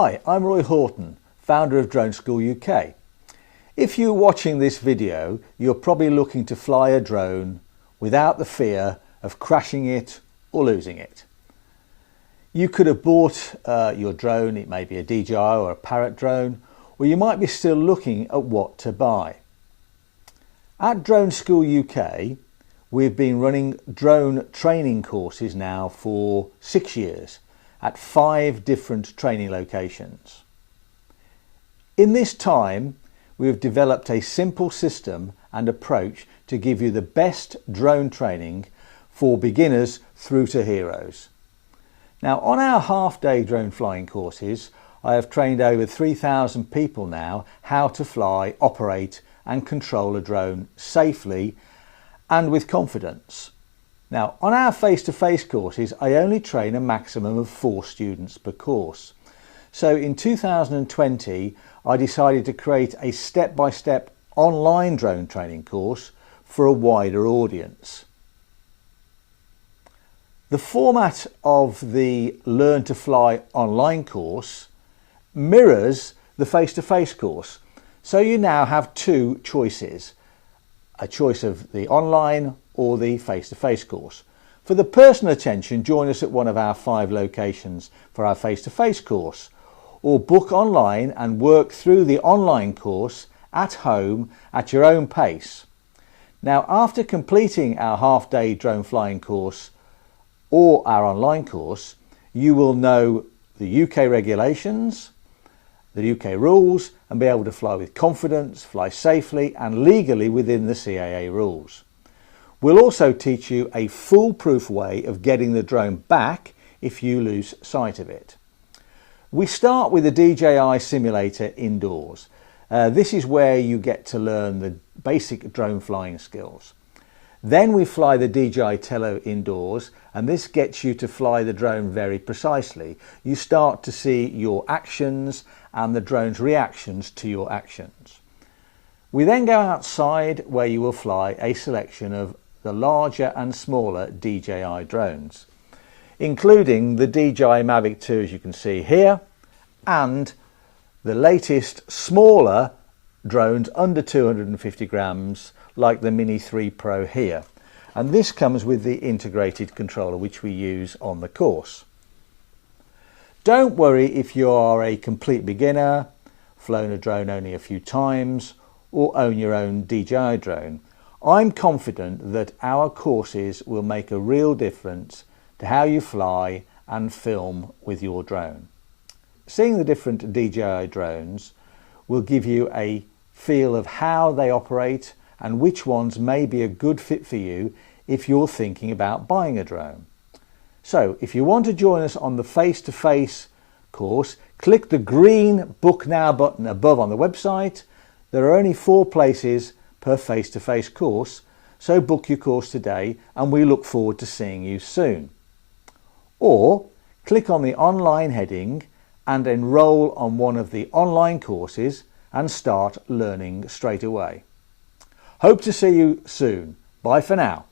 Hi, I'm Roy Horton, founder of Drone School UK. If you're watching this video, you're probably looking to fly a drone without the fear of crashing it or losing it. You could have bought your drone, it may be a DJI or a Parrot drone, or you might be still looking at what to buy. At Drone School UK, we've been running drone training courses now for 6 years at 5 different training locations. In this time, we have developed a simple system and approach to give you the best drone training for beginners through to heroes. Now, on our half-day drone flying courses, I have trained over 3,000 people now how to fly, operate and control a drone safely and with confidence. Now, on our face-to-face courses, I only train a maximum of 4 students per course. So in 2020, I decided to create a step-by-step online drone training course for a wider audience. The format of the Learn to Fly online course mirrors the face-to-face course. So you now have 2 choices, a choice of the online or the face-to-face course. For the personal attention, join us at one of our 5 locations for our face-to-face course, or book online and work through the online course at home at your own pace. Now, after completing our half-day drone flying course or our online course, you will know the UK regulations, the UK rules, and be able to fly with confidence, fly safely and legally within the CAA rules. We'll also teach you a foolproof way of getting the drone back if you lose sight of it. We start with the DJI simulator indoors. This is where you get to learn the basic drone flying skills. Then we fly the DJI Tello indoors, and this gets you to fly the drone very precisely. You start to see your actions and the drone's reactions to your actions. We then go outside where you will fly a selection of the larger and smaller DJI drones, including the DJI Mavic 2 as you can see here, and the latest smaller drones under 250 grams like the Mini 3 Pro here. And this comes with the integrated controller which we use on the course. Don't worry if you are a complete beginner, flown a drone only a few times, or own your own DJI drone. I'm confident that our courses will make a real difference to how you fly and film with your drone. Seeing the different DJI drones will give you a feel of how they operate and which ones may be a good fit for you if you're thinking about buying a drone. So if you want to join us on the face-to-face course, click the green Book Now button above on the website. There are only 4 places per face-to-face course, so book your course today and we look forward to seeing you soon. Or click on the online heading and enroll on one of the online courses and start learning straight away. Hope to see you soon. Bye for now.